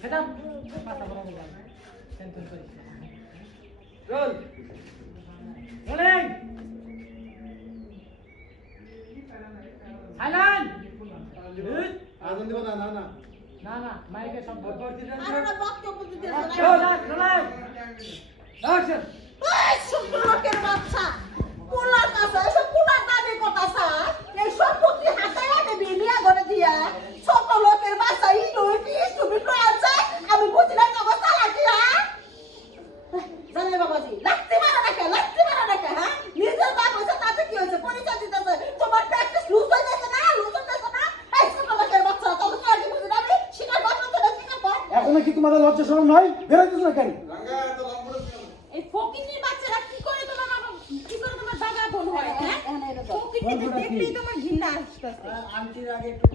সেটা পাতা টেনশন করিস না রোল রোলিং সাইলেন্ট আগুন দিব না না না না না মাইকে শব্দ আর ওরা বক্তব্য দিতে রোলিং অ্যাকশন এই ছোট্ট লোকের বাবাজি লাগতে মারা নাকি লাগতে মারা নাকি হ্যাঁ নিজের বাপ হয়েছে তাতে কি হয়েছে পরিচয় দিতেছে তোমার প্র্যাকটিস লুজ হয়ে যাচ্ছে না লুজ হয়ে না এই ছোট লোকের বাচ্চা তবে কি আগে বুঝি না শিকার করতে না শিকার কর এখন কি তোমাদের লজ্জা শরম নয় বেরোইতেছ না কেন এই ফকিনির বাচ্চারা কি করে তোমার বাবা কি করে তোমার দাদা বোন হয় হ্যাঁ ফকিনিকে দেখলেই তোমার ঘৃণা আসতেছে আন্টির আগে একটু